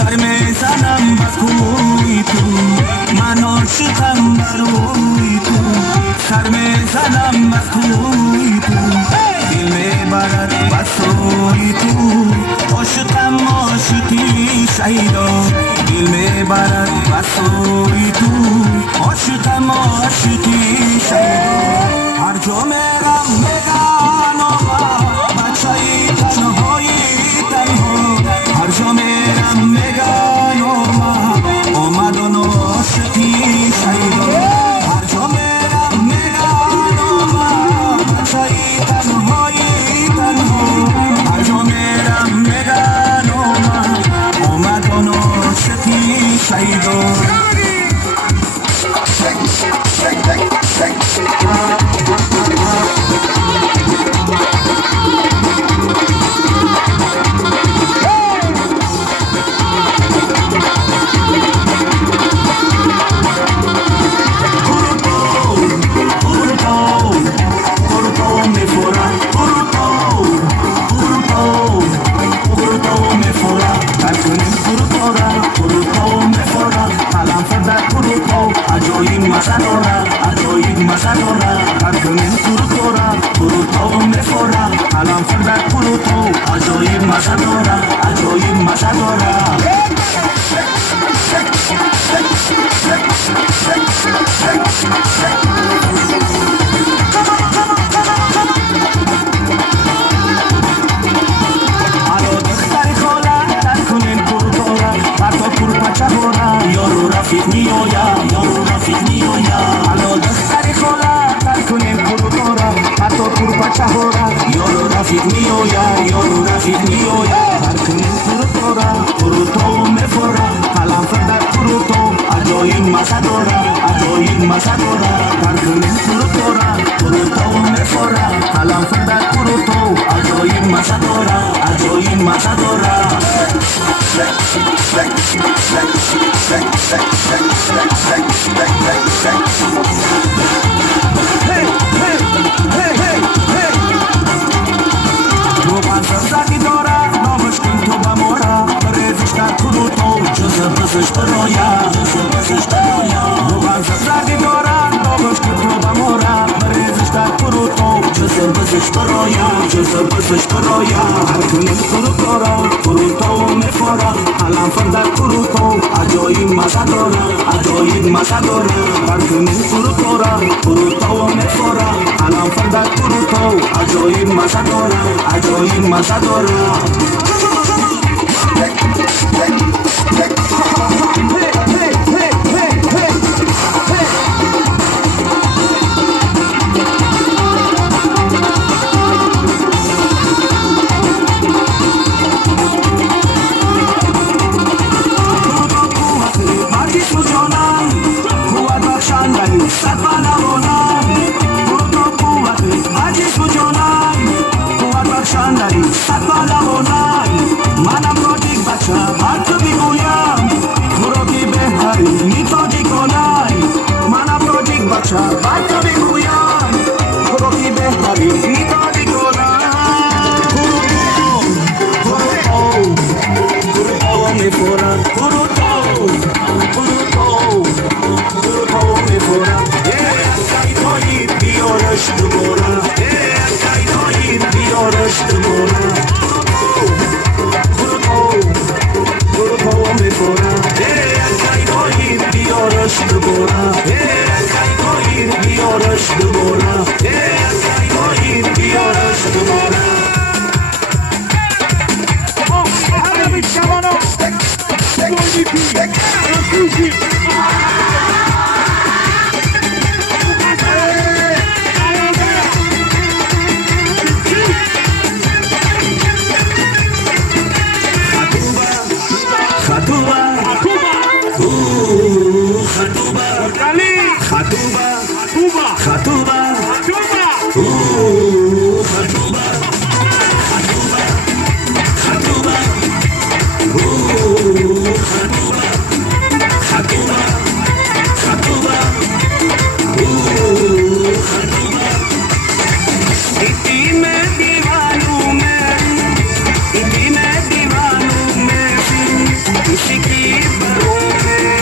سر میزنم به کوی تو من عاشقم بروی تو سر میزنم به کوی تو دل میبرد به سوی تو عاشقم عاشقی شیدا دل میبرد به سوی تو عاشقم عاشقی شیدا هر جا میرم میگن آقا بچه‌ی تنهایی تنها هر جا میرم میگن آمد و عاشقی شیدا هر جا میرم میگن آمد بچه‌ی تنهایی تنها هر جا میرم میگن آمد و عاشقی شیدا किसी की बाहों में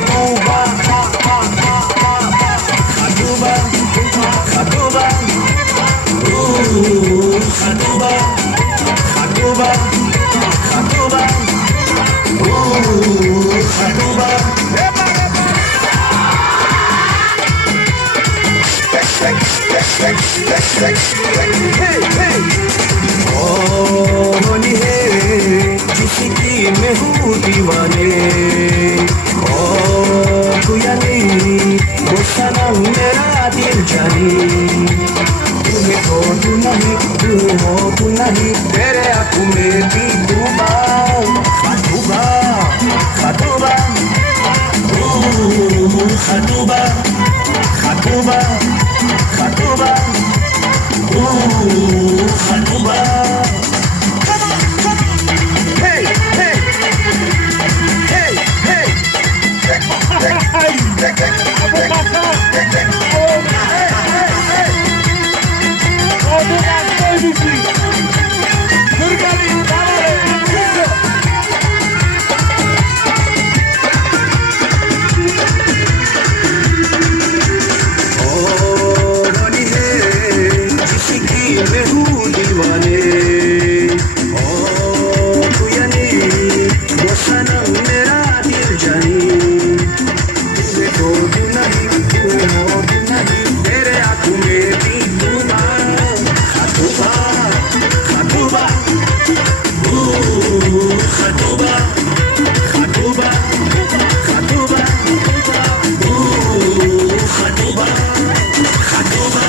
महबूबा खतूबा होनी है जिसकी मैं हूँ दीवाने ओ तू यानी वो सनम मेरा दिल जानी तुम्हें तो तू नहीं तू हो तू नहीं तेरे आँखों में भी डूबा खतूबा खतूबा खतूबा खतूबा खतूबा खतूबा hey hey hey hey मैं हूँ दीवाने ओ तू यानी वो सनम मेरा दिल जानी तुम्हें तो तू नहीं तू हो तू नहीं तेरे आँखों में भी डूबा खतूबा खतूबा खतूबा खतूबा खतूबा खतूबा खतूबा खतूबा